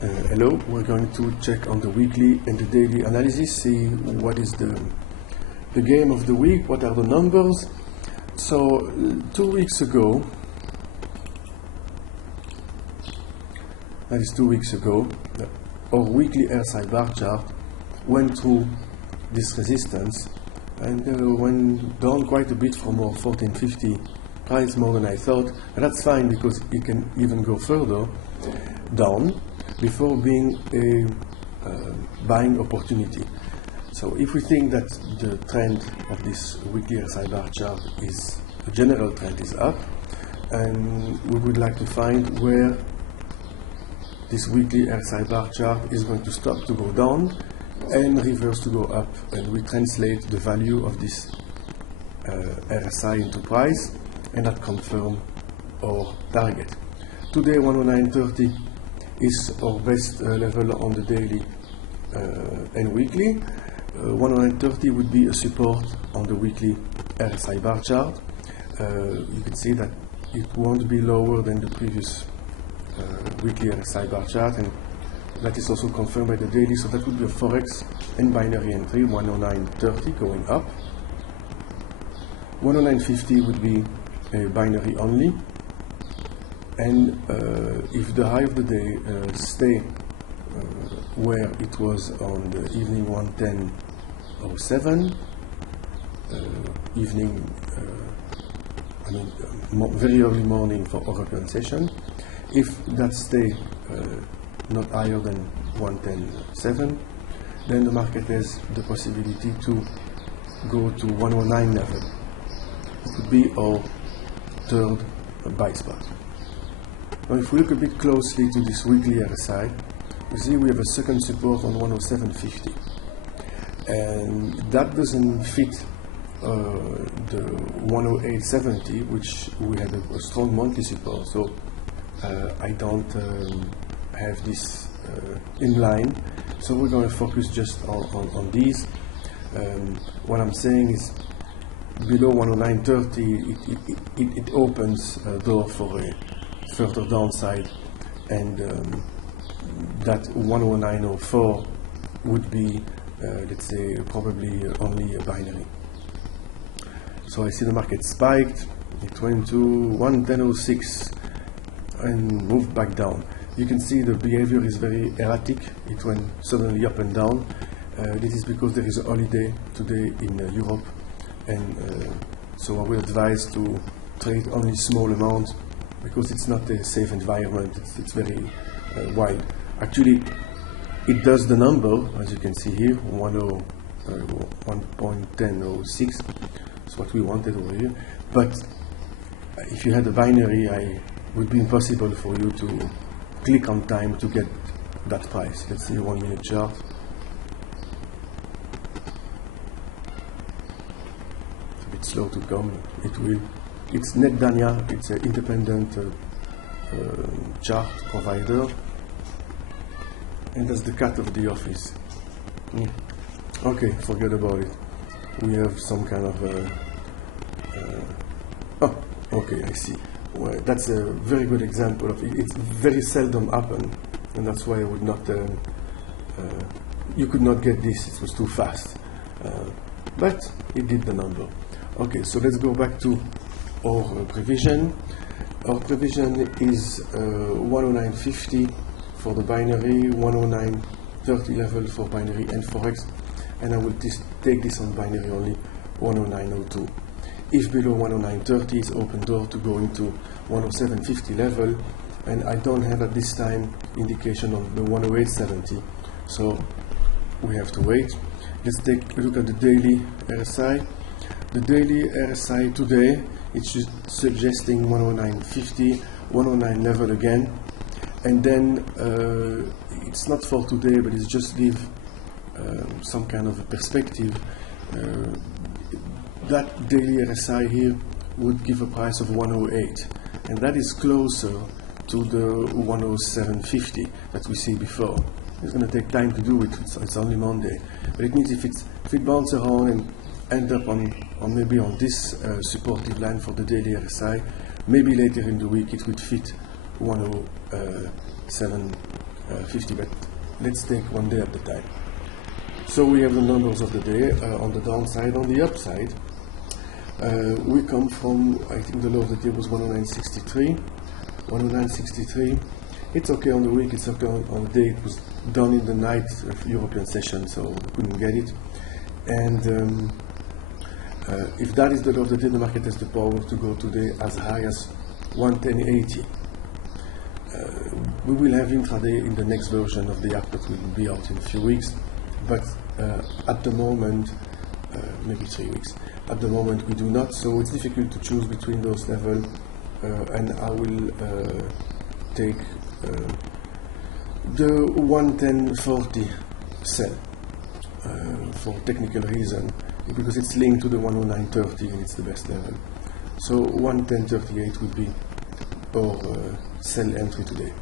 Hello, we're going to check on the weekly and the daily analysis, see what is the game of the week, what are the numbers. So 2 weeks ago, that is 2 weeks ago, our weekly RSI bar chart went through this resistance and went down quite a bit from our 1450 price, more than I thought, and that's fine because it can even go further down before being a buying opportunity. So if we think that the trend of this weekly RSI bar chart is, the general trend is up, and we would like to find where this weekly RSI bar chart is going to stop to go down and reverse to go up, and we translate the value of this RSI into price, and that confirms our target. Today 109.30 is our best level on the daily and weekly. 109.30 would be a support on the weekly RSI bar chart. You can see that it won't be lower than the previous weekly RSI bar chart, and that is also confirmed by the daily. So that would be a forex and binary entry, 109.30 going up. 109.50 would be a binary only. And if the high of the day stay where it was on the evening 110.07, very early morning for European session, if that stay not higher than 110.7, then the market has the possibility to go to 109 level. It would be our third buy spot. Now if we look a bit closely to this weekly RSI, you see we have a second support on 107.50, and that doesn't fit the 108.70, which we had a strong monthly support, so I don't have this in line, so we're going to focus just on these. What I'm saying is below 109.30 it opens a door for a further downside, and that 109.04 would be let's say probably only a binary. So I see the market spiked, it went to 110.06 and moved back down. You can see the behavior is very erratic, it went suddenly up and down. This is because there is a holiday today in Europe, and so I will advise to trade only small amounts, because it's not a safe environment, it's very wild. Actually, it does the number, as you can see here, 1.1006, that's what we wanted over here. But if you had a binary, it would be impossible for you to click on time to get that price. Let's see a 1 minute chart. It's a bit slow to come, it will. It's NetDania, it's an independent chart provider, and that's the cat of the office. Okay, forget about it. We have some kind of oh, okay, I see. Well, that's a very good example of it. It's very seldom happen, and that's why I would not. You could not get this. It was too fast, but it did the number. Okay, so let's go back to our prevision. Our prevision is 109.50 for the binary, 109.30 level for binary and forex, and I will take this on binary only, 109.02. If below 109.30 is open door to go into 107.50 level, and I don't have at this time indication of the 108.70, so we have to wait. Let's take a look at the daily RSI. The daily RSI today, it's suggesting 109.50, 109 level again, and then it's not for today, but it's just give some kind of a perspective. That daily RSI here would give a price of 108, and that is closer to the 107.50 that we see before. It's going to take time to do it, it's only Monday, but it means if it bounces around and end up on maybe on this supportive line for the daily RSI, maybe later in the week it would fit 107 50, but let's take one day at a time. So we have the numbers of the day on the downside. On the upside, we come from, I think the low of the day was 109.63. 109.63. It's okay on the week, it's okay on the day. It was done in the night of European session, so we couldn't get it. And if that is the low of the day, the market has the power to go today as high as 110.80. We will have intraday in the next version of the app that will be out in a few weeks, but at the moment, maybe 3 weeks. At the moment we do not, so it's difficult to choose between those levels, and I will take the 110.40 sell for technical reason, because it's linked to the 109.30 and it's the best level. So 110.38 would be our sell entry today.